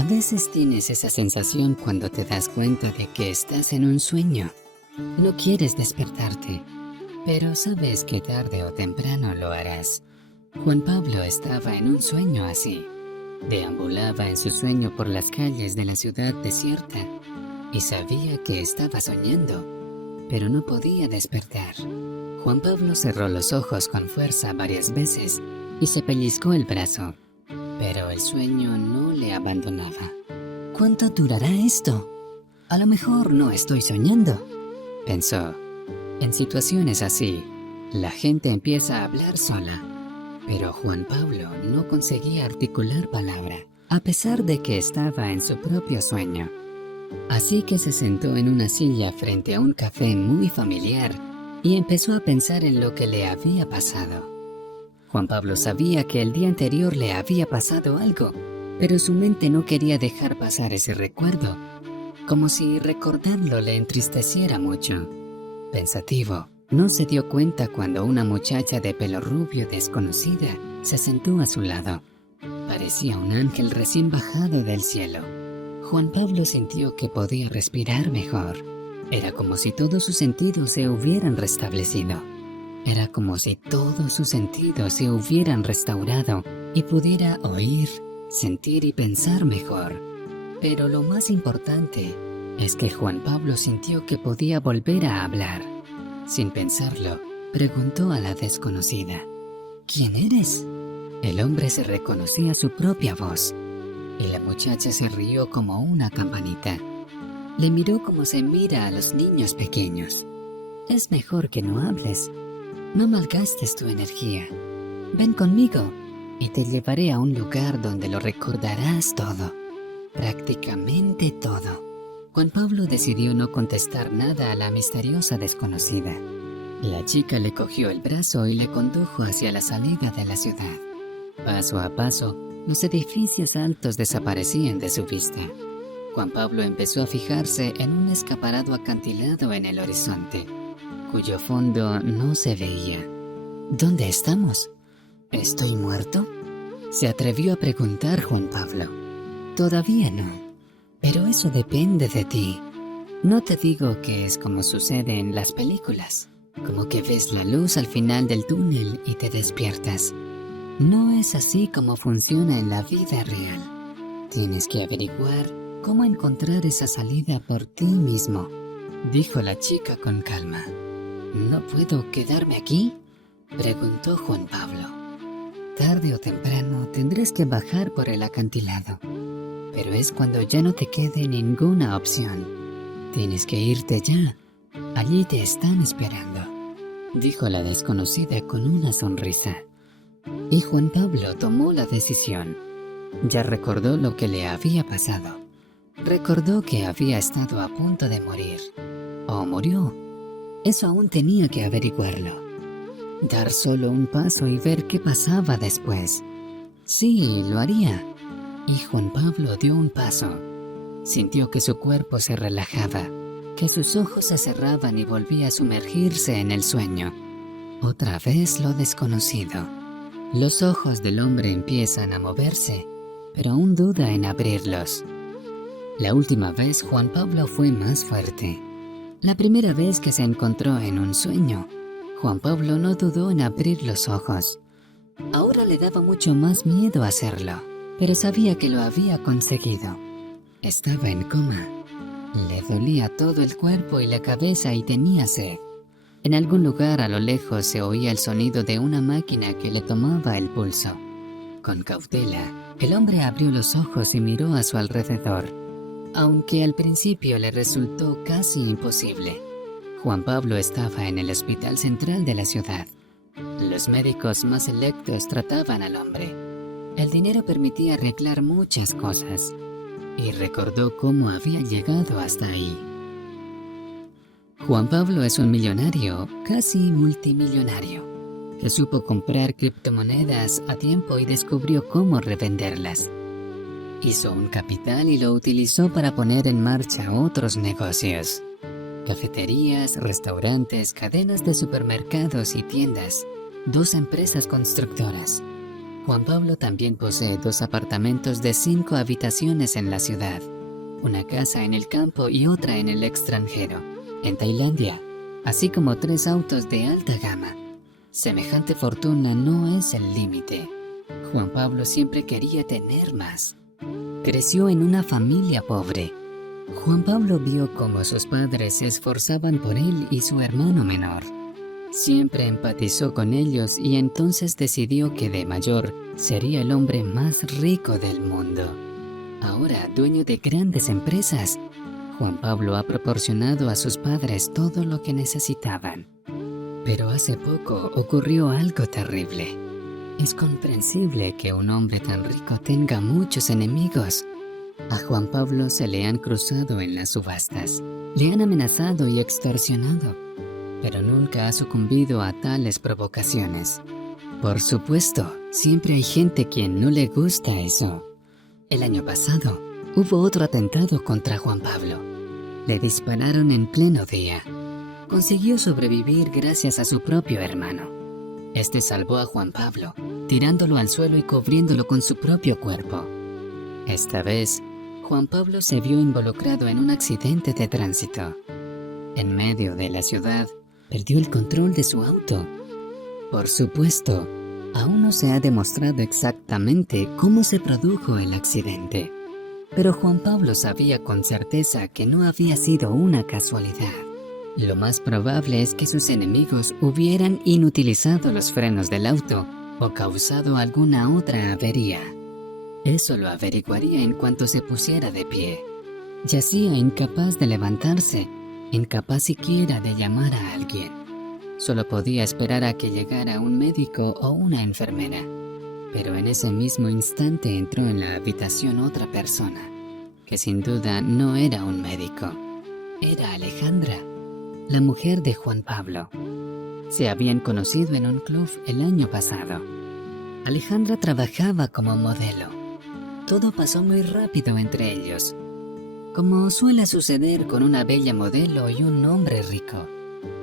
A veces tienes esa sensación cuando te das cuenta de que estás en un sueño. No quieres despertarte, pero sabes que tarde o temprano lo harás. Juan Pablo estaba en un sueño así. Deambulaba en su sueño por las calles de la ciudad desierta y sabía que estaba soñando, pero no podía despertar. Juan Pablo cerró los ojos con fuerza varias veces y se pellizcó el brazo, pero el sueño no le abandonaba. ¿Cuánto durará esto? A lo mejor no estoy soñando, pensó. En situaciones así, la gente empieza a hablar sola, pero Juan Pablo no conseguía articular palabra, a pesar de que estaba en su propio sueño. Así que se sentó en una silla frente a un café muy familiar y empezó a pensar en lo que le había pasado. Juan Pablo sabía que el día anterior le había pasado algo, pero su mente no quería dejar pasar ese recuerdo, como si recordarlo le entristeciera mucho. Pensativo, no se dio cuenta cuando una muchacha de pelo rubio desconocida se sentó a su lado. Parecía un ángel recién bajado del cielo. Juan Pablo sintió que podía respirar mejor. Era como si todos sus sentidos se hubieran restablecido. Era como si todos sus sentidos se hubieran restaurado y pudiera oír, sentir y pensar mejor. Pero lo más importante es que Juan Pablo sintió que podía volver a hablar. Sin pensarlo, preguntó a la desconocida: ¿Quién eres? El hombre se reconocía su propia voz y la muchacha se rió como una campanita. Le miró como se mira a los niños pequeños. Es mejor que no hables. No malgastes tu energía. Ven conmigo y te llevaré a un lugar donde lo recordarás todo. Prácticamente todo. Juan Pablo decidió no contestar nada a la misteriosa desconocida. La chica le cogió el brazo y le condujo hacia la salida de la ciudad. Paso a paso, los edificios altos desaparecían de su vista. Juan Pablo empezó a fijarse en un escaparado acantilado en el horizonte, cuyo fondo no se veía. ¿Dónde estamos? ¿Estoy muerto?, se atrevió a preguntar Juan Pablo. Todavía no, pero eso depende de ti. No te digo que es como sucede en las películas, como que ves la luz al final del túnel y te despiertas. No es así como funciona en la vida real. Tienes que averiguar cómo encontrar esa salida por ti mismo, dijo la chica con calma. ¿No puedo quedarme aquí?, preguntó Juan Pablo. Tarde o temprano tendrás que bajar por el acantilado, pero es cuando ya no te quede ninguna opción. Tienes que irte ya. Allí te están esperando, dijo la desconocida con una sonrisa. Y Juan Pablo tomó la decisión. Ya recordó lo que le había pasado. Recordó que había estado a punto de morir. ¿O murió? Eso aún tenía que averiguarlo. Dar solo un paso y ver qué pasaba después. Sí, lo haría. Y Juan Pablo dio un paso. Sintió que su cuerpo se relajaba, que sus ojos se cerraban y volvía a sumergirse en el sueño. Otra vez lo desconocido. Los ojos del hombre empiezan a moverse, pero aún duda en abrirlos. La última vez Juan Pablo fue más fuerte. La primera vez que se encontró en un sueño, Juan Pablo no dudó en abrir los ojos. Ahora le daba mucho más miedo hacerlo, pero sabía que lo había conseguido. Estaba en coma. Le dolía todo el cuerpo y la cabeza y tenía sed. En algún lugar a lo lejos se oía el sonido de una máquina que le tomaba el pulso. Con cautela, el hombre abrió los ojos y miró a su alrededor, aunque al principio le resultó casi imposible. Juan Pablo estaba en el hospital central de la ciudad. Los médicos más selectos trataban al hombre. El dinero permitía arreglar muchas cosas, y recordó cómo había llegado hasta ahí. Juan Pablo es un millonario, casi multimillonario, que supo comprar criptomonedas a tiempo y descubrió cómo revenderlas. Hizo un capital y lo utilizó para poner en marcha otros negocios. Cafeterías, restaurantes, cadenas de supermercados y tiendas, 2 empresas constructoras. Juan Pablo también posee 2 apartamentos de 5 habitaciones en la ciudad, una casa en el campo y otra en el extranjero, en Tailandia, así como 3 autos de alta gama. Semejante fortuna no es el límite. Juan Pablo siempre quería tener más. Creció en una familia pobre. Juan Pablo vio cómo sus padres se esforzaban por él y su hermano menor. Siempre empatizó con ellos y entonces decidió que de mayor sería el hombre más rico del mundo. Ahora dueño de grandes empresas, Juan Pablo ha proporcionado a sus padres todo lo que necesitaban. Pero hace poco ocurrió algo terrible. Es comprensible que un hombre tan rico tenga muchos enemigos. A Juan Pablo se le han cruzado en las subastas, le han amenazado y extorsionado, pero nunca ha sucumbido a tales provocaciones. Por supuesto, siempre hay gente quien no le gusta eso. El año pasado, hubo otro atentado contra Juan Pablo. Le dispararon en pleno día. Consiguió sobrevivir gracias a su propio hermano. Este salvó a Juan Pablo, tirándolo al suelo y cubriéndolo con su propio cuerpo. Esta vez, Juan Pablo se vio involucrado en un accidente de tránsito. En medio de la ciudad, perdió el control de su auto. Por supuesto, aún no se ha demostrado exactamente cómo se produjo el accidente, pero Juan Pablo sabía con certeza que no había sido una casualidad. Lo más probable es que sus enemigos hubieran inutilizado los frenos del auto o causado alguna otra avería. Eso lo averiguaría en cuanto se pusiera de pie. Yacía incapaz de levantarse, incapaz siquiera de llamar a alguien. Solo podía esperar a que llegara un médico o una enfermera. Pero en ese mismo instante entró en la habitación otra persona, que sin duda no era un médico. Era Alejandra, la mujer de Juan Pablo. Se habían conocido en un club el año pasado. Alejandra trabajaba como modelo. Todo pasó muy rápido entre ellos, como suele suceder con una bella modelo y un hombre rico.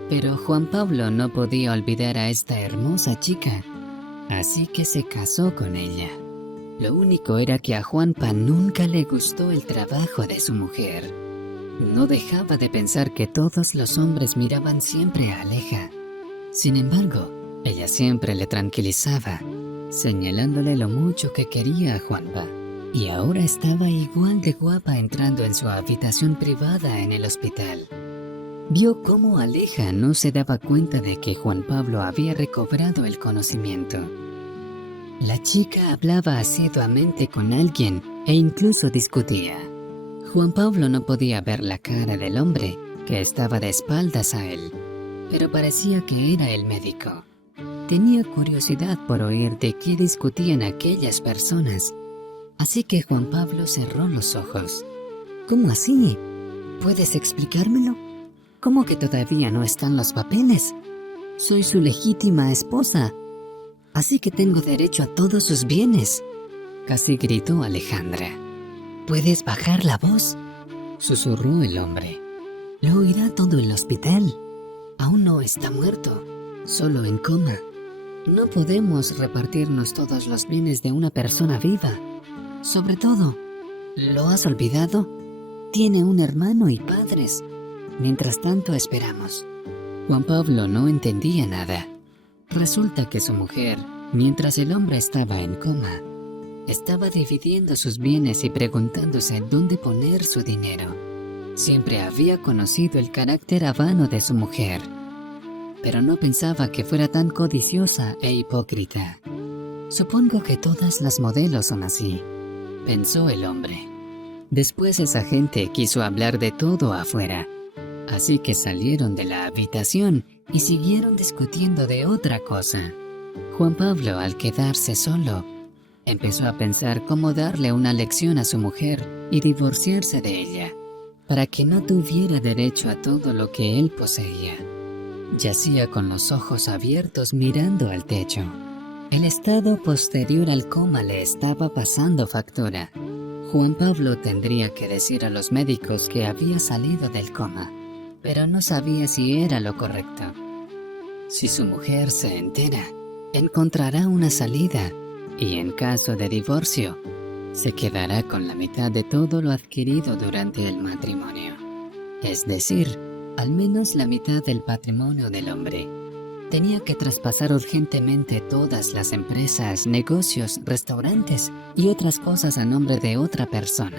Pero Juan Pablo no podía olvidar a esta hermosa chica, así que se casó con ella. Lo único era que a Juanpa nunca le gustó el trabajo de su mujer. No dejaba de pensar que todos los hombres miraban siempre a Aleja. Sin embargo, ella siempre le tranquilizaba, señalándole lo mucho que quería a Juanpa. Y ahora estaba igual de guapa entrando en su habitación privada en el hospital. Vio cómo Aleja no se daba cuenta de que Juan Pablo había recobrado el conocimiento. La chica hablaba asiduamente con alguien e incluso discutía. Juan Pablo no podía ver la cara del hombre, que estaba de espaldas a él, pero parecía que era el médico. Tenía curiosidad por oír de qué discutían aquellas personas, así que Juan Pablo cerró los ojos. ¿Cómo así? ¿Puedes explicármelo? ¿Cómo que todavía no están los papeles? Soy su legítima esposa, así que tengo derecho a todos sus bienes. Casi gritó Alejandra. ¿Puedes bajar la voz?, susurró el hombre. Lo oirá todo el hospital. Aún no está muerto, solo en coma. No podemos repartirnos todos los bienes de una persona viva. Sobre todo, ¿lo has olvidado? Tiene un hermano y padres. Mientras tanto esperamos. Juan Pablo no entendía nada. Resulta que su mujer, mientras el hombre estaba en coma, estaba dividiendo sus bienes y preguntándose dónde poner su dinero. Siempre había conocido el carácter avano de su mujer, pero no pensaba que fuera tan codiciosa e hipócrita. Supongo que todas las modelos son así, pensó el hombre. Después esa gente quiso hablar de todo afuera, así que salieron de la habitación y siguieron discutiendo de otra cosa. Juan Pablo, al quedarse solo, empezó a pensar cómo darle una lección a su mujer y divorciarse de ella, para que no tuviera derecho a todo lo que él poseía. Yacía con los ojos abiertos mirando al techo. El estado posterior al coma le estaba pasando factura. Juan Pablo tendría que decir a los médicos que había salido del coma, pero no sabía si era lo correcto. Si su mujer se entera, encontrará una salida, y en caso de divorcio, se quedará con la mitad de todo lo adquirido durante el matrimonio. Es decir, al menos la mitad del patrimonio del hombre. Tenía que traspasar urgentemente todas las empresas, negocios, restaurantes y otras cosas a nombre de otra persona.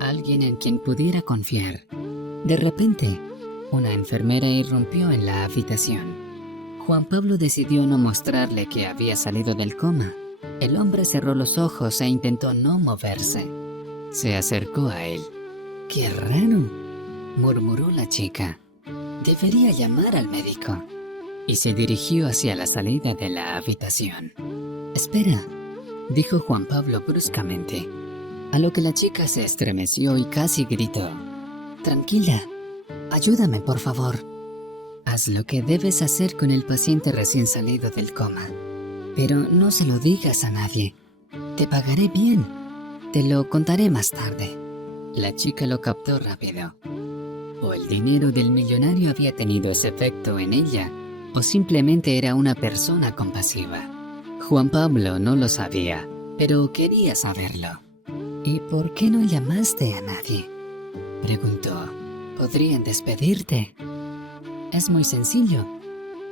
Alguien en quien pudiera confiar. De repente, una enfermera irrumpió en la habitación. Juan Pablo decidió no mostrarle que había salido del coma. El hombre cerró los ojos e intentó no moverse. Se acercó a él. «¡Qué raro!», murmuró la chica. «Debería llamar al médico». Y se dirigió hacia la salida de la habitación. «Espera», dijo Juan Pablo bruscamente, a lo que la chica se estremeció y casi gritó. «Tranquila, ayúdame por favor». «Haz lo que debes hacer con el paciente recién salido del coma, pero no se lo digas a nadie. Te pagaré bien, te lo contaré más tarde». La chica lo captó rápido. O el dinero del millonario había tenido ese efecto en ella, o simplemente era una persona compasiva. Juan Pablo no lo sabía, pero quería saberlo. «¿Y por qué no llamaste a nadie?», preguntó. «¿Podrían despedirte?». «Es muy sencillo.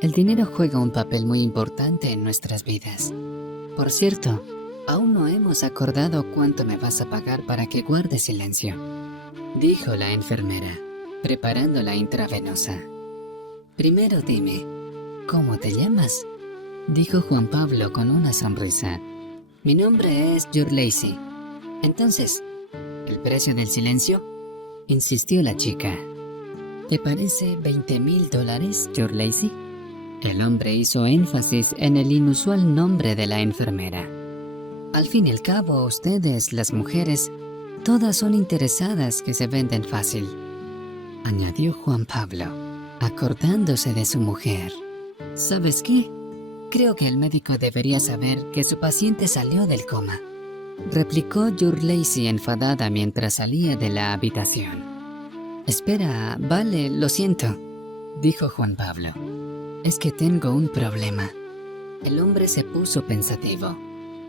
El dinero juega un papel muy importante en nuestras vidas. Por cierto, aún no hemos acordado cuánto me vas a pagar para que guardes silencio», dijo la enfermera, preparando la intravenosa. «Primero dime, ¿cómo te llamas?», dijo Juan Pablo con una sonrisa. «Mi nombre es George Lacey». «Entonces, ¿el precio del silencio?», insistió la chica. «¿Te parece $20,000, George Lacey?». El hombre hizo énfasis en el inusual nombre de la enfermera. «Al fin y al cabo, ustedes, las mujeres, todas son interesadas que se venden fácil», añadió Juan Pablo, acordándose de su mujer. «¿Sabes qué? Creo que el médico debería saber que su paciente salió del coma», replicó George Lacey enfadada mientras salía de la habitación. «Espera, vale, lo siento», dijo Juan Pablo. «Es que tengo un problema». El hombre se puso pensativo.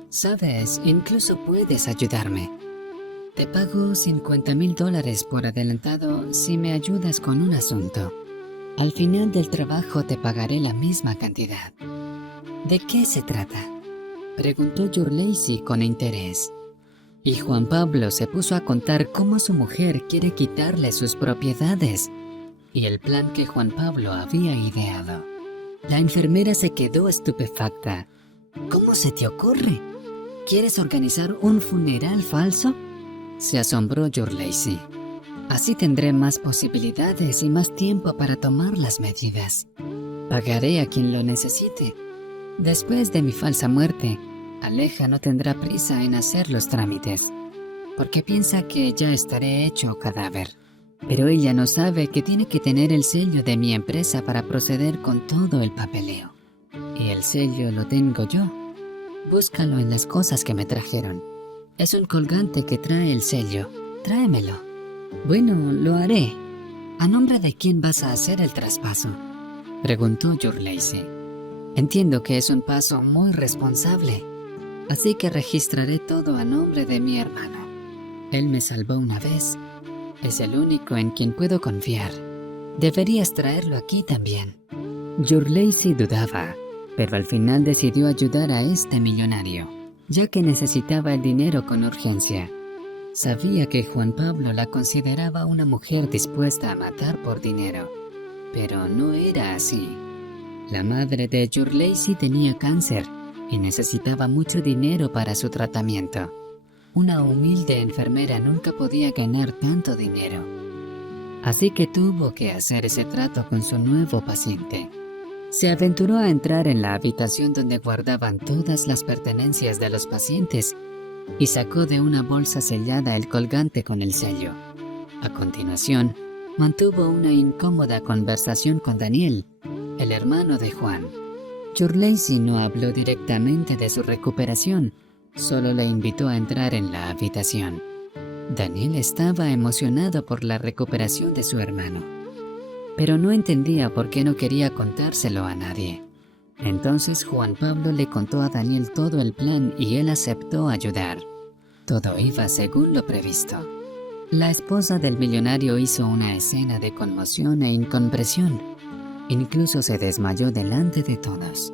«Sabes, incluso puedes ayudarme. Te pago $50,000 por adelantado si me ayudas con un asunto. Al final del trabajo te pagaré la misma cantidad». «¿De qué se trata?», preguntó George Lacey con interés. Y Juan Pablo se puso a contar cómo su mujer quiere quitarle sus propiedades y el plan que Juan Pablo había ideado. La enfermera se quedó estupefacta. «¿Cómo se te ocurre? ¿Quieres organizar un funeral falso?», se asombró George Lacey. «Así tendré más posibilidades y más tiempo para tomar las medidas. Pagaré a quien lo necesite. Después de mi falsa muerte, Aleja no tendrá prisa en hacer los trámites, porque piensa que ya estaré hecho cadáver. Pero ella no sabe que tiene que tener el sello de mi empresa para proceder con todo el papeleo. Y el sello lo tengo yo. Búscalo en las cosas que me trajeron. Es un colgante que trae el sello. Tráemelo». «Bueno, lo haré». «¿A nombre de quién vas a hacer el traspaso?», preguntó George Lacey. «Entiendo que es un paso muy responsable, así que registraré todo a nombre de mi hermano. Él me salvó una vez. Es el único en quien puedo confiar. Deberías traerlo aquí también». George Lacey dudaba, pero al final decidió ayudar a este millonario, ya que necesitaba el dinero con urgencia. Sabía que Juan Pablo la consideraba una mujer dispuesta a matar por dinero, pero no era así. La madre de George Lacey tenía cáncer y necesitaba mucho dinero para su tratamiento. Una humilde enfermera nunca podía ganar tanto dinero. Así que tuvo que hacer ese trato con su nuevo paciente. Se aventuró a entrar en la habitación donde guardaban todas las pertenencias de los pacientes y sacó de una bolsa sellada el colgante con el sello. A continuación, mantuvo una incómoda conversación con Daniel, el hermano de Juan. George Lacey no habló directamente de su recuperación, solo le invitó a entrar en la habitación. Daniel estaba emocionado por la recuperación de su hermano, pero no entendía por qué no quería contárselo a nadie. Entonces Juan Pablo le contó a Daniel todo el plan y él aceptó ayudar. Todo iba según lo previsto. La esposa del millonario hizo una escena de conmoción e incomprensión. Incluso se desmayó delante de todos.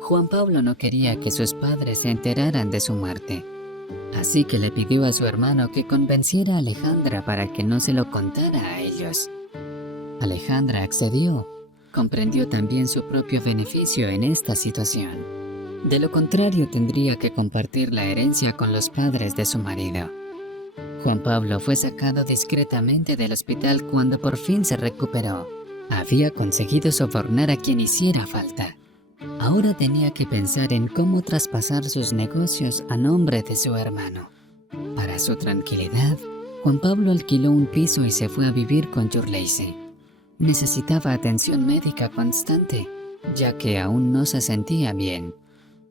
Juan Pablo no quería que sus padres se enteraran de su muerte. Así que le pidió a su hermano que convenciera a Alejandra para que no se lo contara a ellos. Alejandra accedió. Comprendió también su propio beneficio en esta situación. De lo contrario, tendría que compartir la herencia con los padres de su marido. Juan Pablo fue sacado discretamente del hospital cuando por fin se recuperó. Había conseguido sobornar a quien hiciera falta. Ahora tenía que pensar en cómo traspasar sus negocios a nombre de su hermano. Para su tranquilidad, Juan Pablo alquiló un piso y se fue a vivir con Yurleisi. Necesitaba atención médica constante, ya que aún no se sentía bien.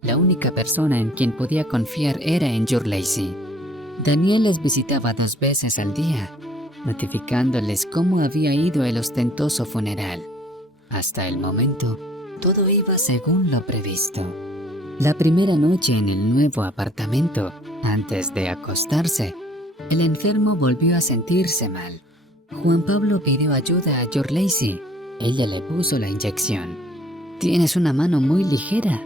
La única persona en quien podía confiar era en Yurleisi. Daniel les visitaba 2 veces al día, notificándoles cómo había ido el ostentoso funeral. Hasta el momento, todo iba según lo previsto. La primera noche en el nuevo apartamento, antes de acostarse, el enfermo volvió a sentirse mal. Juan Pablo pidió ayuda a Yurleisi. Ella le puso la inyección. «Tienes una mano muy ligera.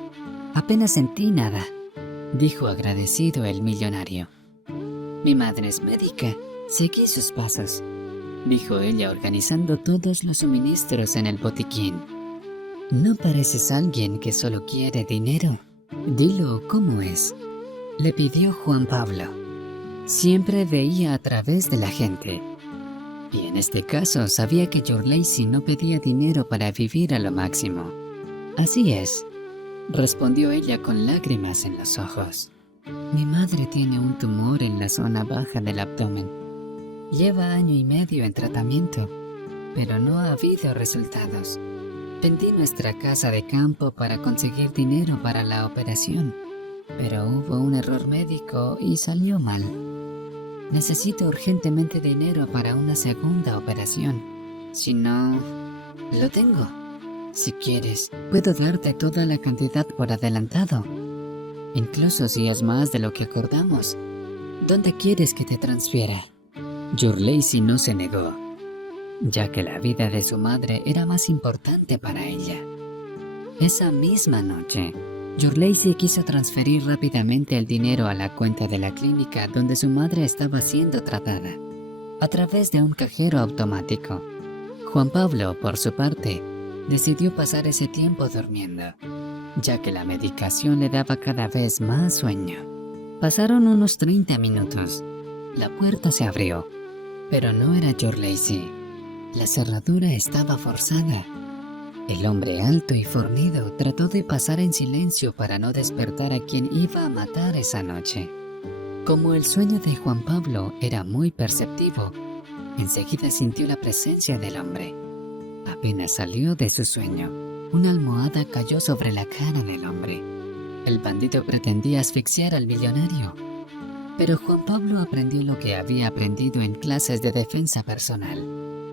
Apenas sentí nada», dijo agradecido el millonario. «Mi madre es médica. Seguí sus pasos», dijo ella organizando todos los suministros en el botiquín. «No pareces alguien que solo quiere dinero. Dilo cómo es», le pidió Juan Pablo. Siempre veía a través de la gente. Y en este caso sabía que Yurleisi no pedía dinero para vivir a lo máximo. «Así es», respondió ella con lágrimas en los ojos. «Mi madre tiene un tumor en la zona baja del abdomen. Lleva 1 año y medio en tratamiento, pero no ha habido resultados. Vendí nuestra casa de campo para conseguir dinero para la operación, pero hubo un error médico y salió mal. Necesito urgentemente dinero para una segunda operación. Si no, lo tengo. Si quieres, puedo darte toda la cantidad por adelantado. Incluso si es más de lo que acordamos. ¿Dónde quieres que te transfiera?» Yurleisi no se negó, ya que la vida de su madre era más importante para ella. Esa misma noche, Yurleisi quiso transferir rápidamente el dinero a la cuenta de la clínica donde su madre estaba siendo tratada, a través de un cajero automático. Juan Pablo, por su parte, decidió pasar ese tiempo durmiendo, ya que la medicación le daba cada vez más sueño. Pasaron unos 30 minutos. La puerta se abrió, pero no era Yurleisi. La cerradura estaba forzada. El hombre alto y fornido trató de pasar en silencio para no despertar a quien iba a matar esa noche. Como el sueño de Juan Pablo era muy perceptivo, enseguida sintió la presencia del hombre. Apenas salió de su sueño, una almohada cayó sobre la cara del hombre. El bandido pretendía asfixiar al millonario, pero Juan Pablo aprendió lo que había aprendido en clases de defensa personal.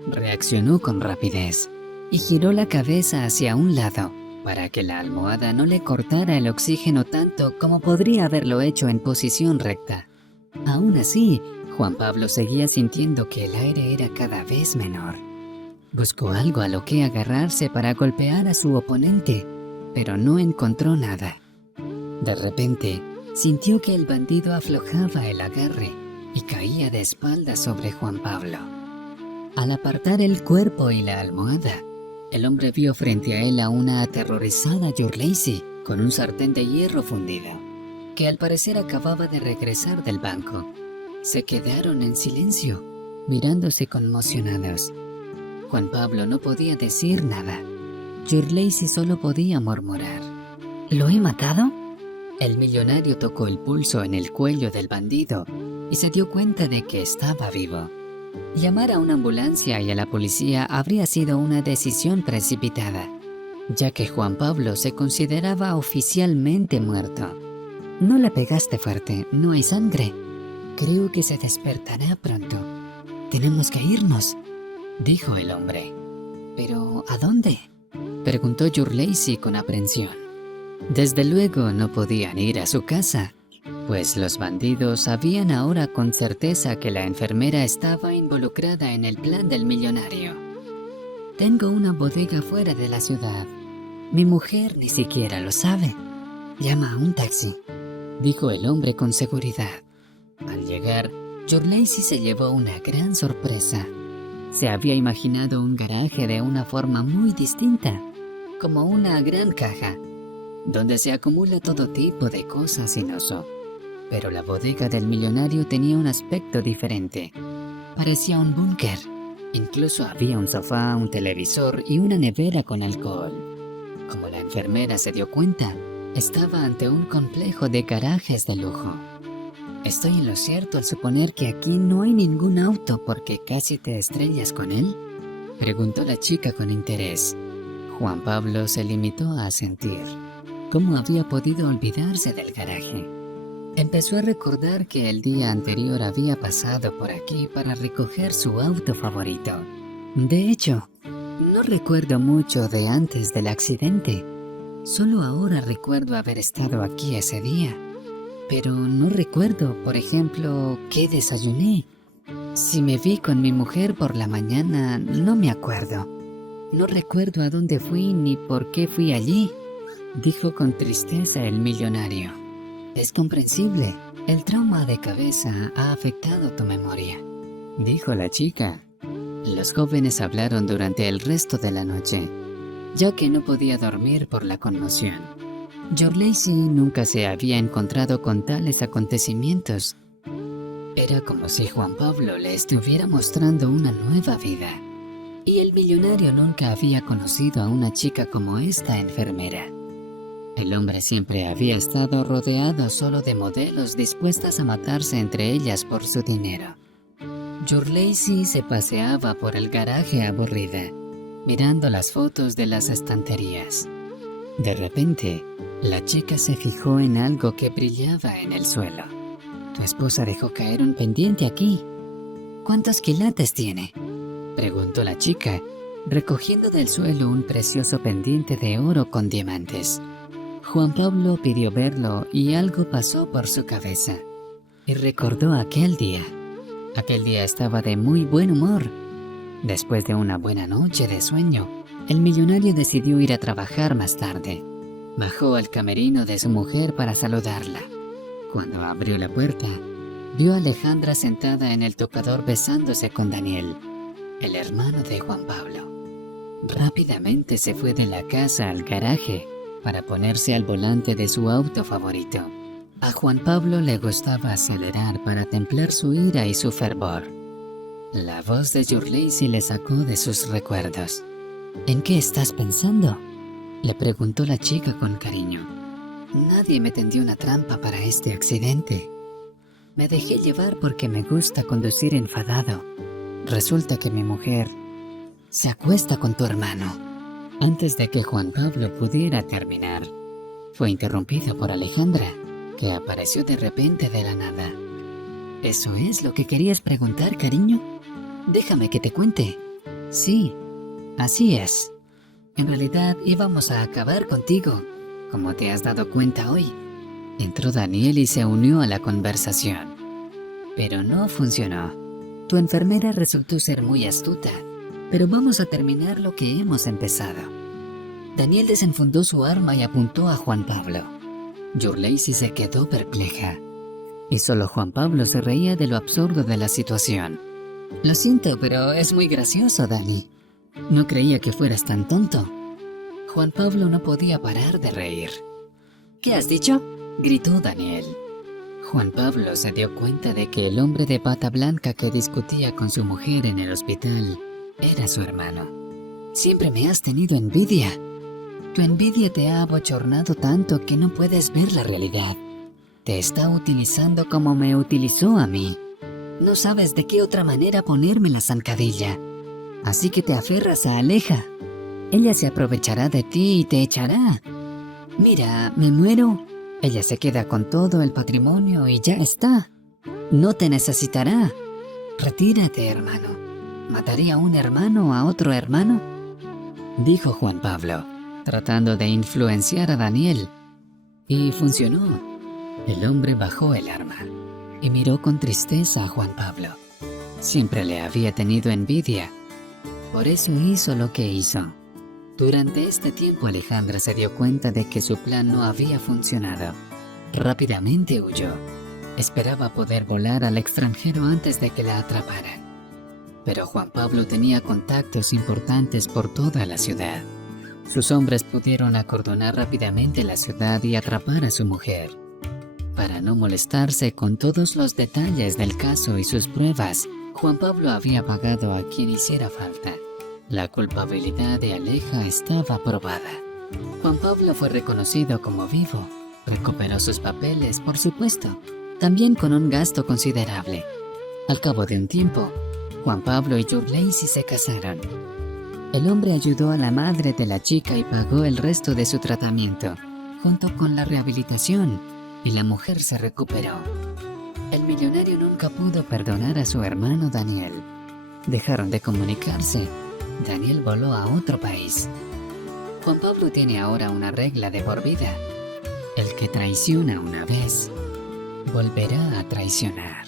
Reaccionó con rapidez y giró la cabeza hacia un lado para que la almohada no le cortara el oxígeno tanto como podría haberlo hecho en posición recta. Aún así, Juan Pablo seguía sintiendo que el aire era cada vez menor. Buscó algo a lo que agarrarse para golpear a su oponente, pero no encontró nada. De repente, sintió que el bandido aflojaba el agarre y caía de espaldas sobre Juan Pablo. Al apartar el cuerpo y la almohada, el hombre vio frente a él a una aterrorizada Yurleisi con un sartén de hierro fundido, que al parecer acababa de regresar del banco. Se quedaron en silencio, mirándose conmocionados. Juan Pablo no podía decir nada. Yurleisi solo podía murmurar: «¿Lo he matado?». El millonario tocó el pulso en el cuello del bandido y se dio cuenta de que estaba vivo. Llamar a una ambulancia y a la policía habría sido una decisión precipitada, ya que Juan Pablo se consideraba oficialmente muerto. «No le pegaste fuerte, no hay sangre. Creo que se despertará pronto. Tenemos que irnos», dijo el hombre. «¿Pero a dónde?», preguntó Yurleisi con aprensión. Desde luego no podían ir a su casa, pues los bandidos sabían ahora con certeza que la enfermera estaba involucrada en el plan del millonario. Tengo una bodega fuera de la ciudad. Mi mujer ni siquiera lo sabe. Llama a un taxi, dijo el hombre con seguridad. Al llegar, George Lacey se llevó una gran sorpresa. Se había imaginado un garaje de una forma muy distinta, como una gran caja, donde se acumula todo tipo de cosas sin uso. Pero la bodega del millonario tenía un aspecto diferente. Parecía un búnker. Incluso había un sofá, un televisor y una nevera con alcohol. Como la enfermera se dio cuenta, estaba ante un complejo de garajes de lujo. ¿Estoy en lo cierto al suponer que aquí no hay ningún auto porque casi te estrellas con él?, preguntó la chica con interés. Juan Pablo se limitó a asentir. ¿Cómo había podido olvidarse del garaje? Empezó a recordar que el día anterior había pasado por aquí para recoger su auto favorito. De hecho, no recuerdo mucho de antes del accidente. Solo ahora recuerdo haber estado aquí ese día. Pero no recuerdo, por ejemplo, qué desayuné. Si me vi con mi mujer por la mañana, no me acuerdo. No recuerdo a dónde fui ni por qué fui allí, dijo con tristeza el millonario. Es comprensible, el trauma de cabeza ha afectado tu memoria, dijo la chica. Los jóvenes hablaron durante el resto de la noche, ya que no podía dormir por la conmoción. George Lacey nunca se había encontrado con tales acontecimientos. Era como si Juan Pablo le estuviera mostrando una nueva vida. Y el millonario nunca había conocido a una chica como esta enfermera. El hombre siempre había estado rodeado solo de modelos dispuestas a matarse entre ellas por su dinero. George Lacey se paseaba por el garaje aburrida, mirando las fotos de las estanterías. De repente, la chica se fijó en algo que brillaba en el suelo. Tu esposa dejó caer un pendiente aquí. ¿Cuántos quilates tiene?, preguntó la chica, recogiendo del suelo un precioso pendiente de oro con diamantes. Juan Pablo pidió verlo y algo pasó por su cabeza. Y recordó aquel día. Aquel día estaba de muy buen humor. Después de una buena noche de sueño, el millonario decidió ir a trabajar más tarde. Bajó al camerino de su mujer para saludarla. Cuando abrió la puerta, vio a Alejandra sentada en el tocador besándose con Daniel, el hermano de Juan Pablo. Rápidamente se fue de la casa al garaje para ponerse al volante de su auto favorito. A Juan Pablo le gustaba acelerar para templar su ira y su fervor. La voz de George Lacey le sacó de sus recuerdos. ¿En qué estás pensando?, le preguntó la chica con cariño. Nadie me tendió una trampa para este accidente. Me dejé llevar porque me gusta conducir enfadado. Resulta que mi mujer se acuesta con tu hermano. Antes de que Juan Pablo pudiera terminar, fue interrumpido por Alejandra, que apareció de repente de la nada. ¿Eso es lo que querías preguntar, cariño? Déjame que te cuente. Sí, así es. En realidad íbamos a acabar contigo, como te has dado cuenta hoy. Entró Daniel y se unió a la conversación. Pero no funcionó. Tu enfermera resultó ser muy astuta, pero vamos a terminar lo que hemos empezado. Daniel desenfundó su arma y apuntó a Juan Pablo. George Lacey se quedó perpleja, y solo Juan Pablo se reía de lo absurdo de la situación. Lo siento, pero es muy gracioso, Dani. No creía que fueras tan tonto. Juan Pablo no podía parar de reír. ¿Qué has dicho?, gritó Daniel. Juan Pablo se dio cuenta de que el hombre de bata blanca que discutía con su mujer en el hospital era su hermano. Siempre me has tenido envidia. Tu envidia te ha abochornado tanto que no puedes ver la realidad. Te está utilizando como me utilizó a mí. No sabes de qué otra manera ponerme la zancadilla. Así que te aferras a Aleja. Ella se aprovechará de ti y te echará. Mira, me muero. Ella se queda con todo el patrimonio y ya está. No te necesitará. Retírate, hermano. ¿Mataría un hermano a otro hermano?, dijo Juan Pablo, tratando de influenciar a Daniel, Y funcionó. El hombre bajó el arma y miró con tristeza a Juan Pablo. Siempre le había tenido envidia. Por eso hizo lo que hizo. Durante este tiempo Alejandra se dio cuenta de que su plan no había funcionado. Rápidamente huyó. Esperaba poder volar al extranjero antes de que la atraparan. Pero Juan Pablo tenía contactos importantes por toda la ciudad. Sus hombres pudieron acordonar rápidamente la ciudad y atrapar a su mujer. Para no molestarse con todos los detalles del caso y sus pruebas, Juan Pablo había pagado a quien hiciera falta. La culpabilidad de Aleja estaba probada. Juan Pablo fue reconocido como vivo. Recuperó sus papeles, por supuesto, también con un gasto considerable. Al cabo de un tiempo, Juan Pablo y Yurleisi se casaron. El hombre ayudó a la madre de la chica y pagó el resto de su tratamiento, junto con la rehabilitación, y la mujer se recuperó. El millonario nunca pudo perdonar a su hermano Daniel. Dejaron de comunicarse. Daniel voló a otro país. Juan Pablo tiene ahora una regla de por vida. El que traiciona una vez, volverá a traicionar.